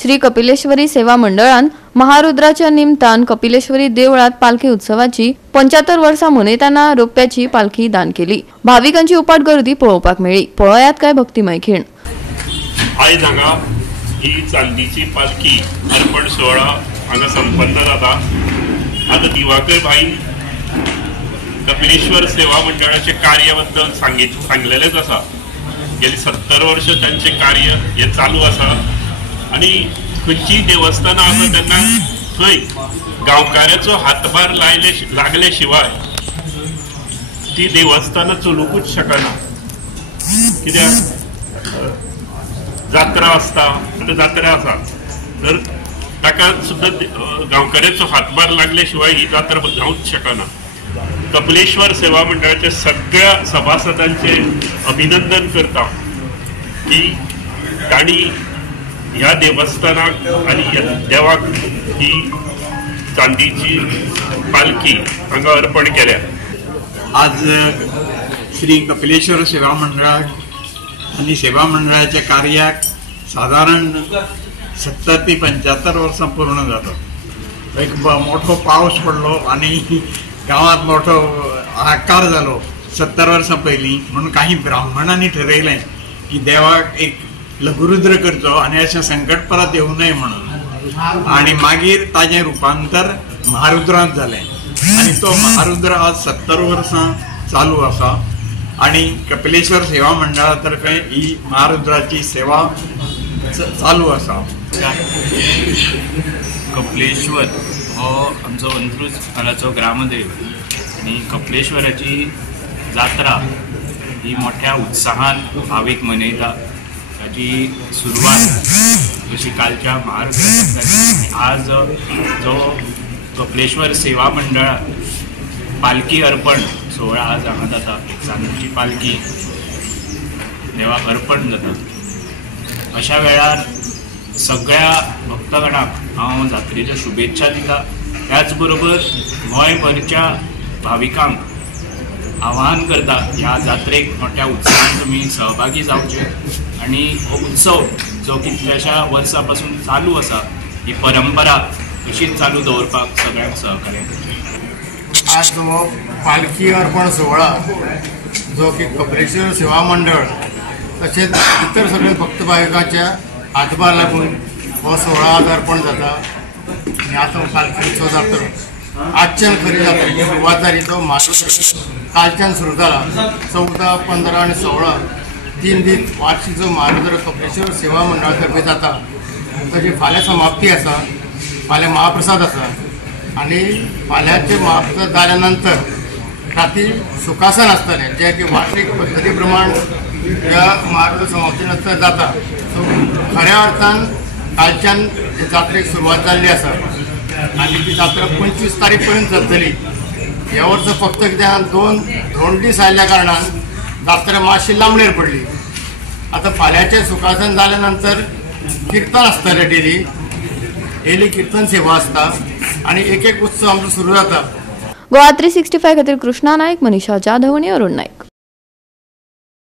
श्री कपिलेश्वरी सेवा मंडळान महारुद्राच्या निमतान कपिलेश्वरी देवळात पालखी उत्सवाची 75 वर्सां मनयतना रोप्याची पालखी दान केली। भाविकांची उपाट गर्दी पळोवपाक मेळ्ळी। पळयात काय भक्तिमय खीण। आयज हांगा ही चांदीची पालखी अर्पण सोहळा हांगा संपन्न जाता। आता दिवाकर भाईन कपिलेश्वर सेवा मंडळाचे कार्याबद्दल सांगलेलेच आसा। गेली 70 वर्ष त्यांचे कार्य हे चालू आसा आणि खंयची देवस्थानां आसा तेन्ना थंय गांवकाराचो हातभार लागले शिवाय ती देवस्थानां चलूंकूच शकना। कित्याक जात्रा आसता आनी जात्रा आसा तर ताका सुद्दां गांवकाराचो हातभार लागले शिवाय ही जात्रा जावंच शकना। कपिलेश्वर सेवा मंडळाच्या सगळ्या सभासदांचे अभिनंदन करता की तांणी ह्या देवस्थानाक आणि देवाक ही चांदीची पालखी हांगा अर्पण केल्या। आज श्री कपिलेश्वर सेवा मंडळ आणि सेवा मंडळाच्या कार्याक साधारण 70 ते 75 वर्सां पूर्ण जातात। एक मोठो पावस पडलो आणि गावात मोठो हाहाकार जालो 70 वर्सां पयलीं म्हणून काही ब्राह्मणांनी ठरयलें की देवाक एक लघुरुद्र करचो आणि अशें संकट परत येऊ नये म्हणून आणि मागीर ताजें रूपांतर महारुद्रांत जालें आणि तो महारुद्र आज 70 वर्सां चालू आसा आणि कपिलेश्वर सेवा मंडळातर्फे ही महारुद्राची सेवा चालू आसा। कपिलेश्वर हो आमचो अंत्रुज हांगाचो ग्रामदैवत आणि कपिलेश्वराची जात्रा ही मोठ्या उत्साहान भाविक मनयता। ताची सुरवात अशी कालच्या महारुद्रांत आज जो कपिलेश्वर सेवा मंडळ पालखी अर्पण सोहळा आज हांगा जाता। चांदीची पालखी देवाक अर्पण जाता। अशा वेळार सगळ्या भक्तगणाक हांव जात्रेच्या शुभेच्छा दिता। त्याच बरोबर गोंयभरच्या भाविकांक आवाहन करता ह्या जात्रेक मोठ्या उत्साहान तुमी सहभागी जावचे आणि हो उत्सव जो कितल्याशा वर्सां पासून चालू आसा ही परंपरा अशीच चालू दवरपाक सगळ्यांक सहकार्य करचें। आज जो पालखी अर्पण सोहळा जो की कपिलेश्वर सेवा मंडळ तसेच इतर सगळे भक्त भाविकांच्या हातभार लागून हो सोहळा आज अर्पण जाता आणि आता पालखी उत्सव जातलो। आजच्यान खरी जात्रेची सुरवात जाली तो कालच्यान सुरू जाला। 14, 15 आणि 16 3 दीस वार्षिक जो महारुद्र कपिलेश्वर सेवा मंडळातर्फे जाता ताची फाल्यां समाप्ती आसा। फाल्यां महाप्रसाद आसा आणि फाल्यांचे महाप्रसाद जाल्या नंतर राती सुखासन आसतलें जे की वार्षिक पद्दती प्रमाण ह्या महारुद्र समाप्ती नंतर जाता। सो खऱ्या अर्थान कालच्यान जात्रेक सुरवात जाल्ली आसा आणि ती जात्रा 25 तारीख पर्यंत चलतली। ह्या वर्सा फक्त कित्याक दोन दीस आयिल्ल्या कारणान जात्रा मातशी लांबणेर पडली। आता फाल्यांचे सुखासन जाल्या नंतर किर्तन आसतलें डेली किर्तन सेवा आसता आणि एक उत्सव आमचो सुरू जाता। गोवा 365 खातीर कृष्णा नायक, मनीषा जाधव आणि अरुण नायक।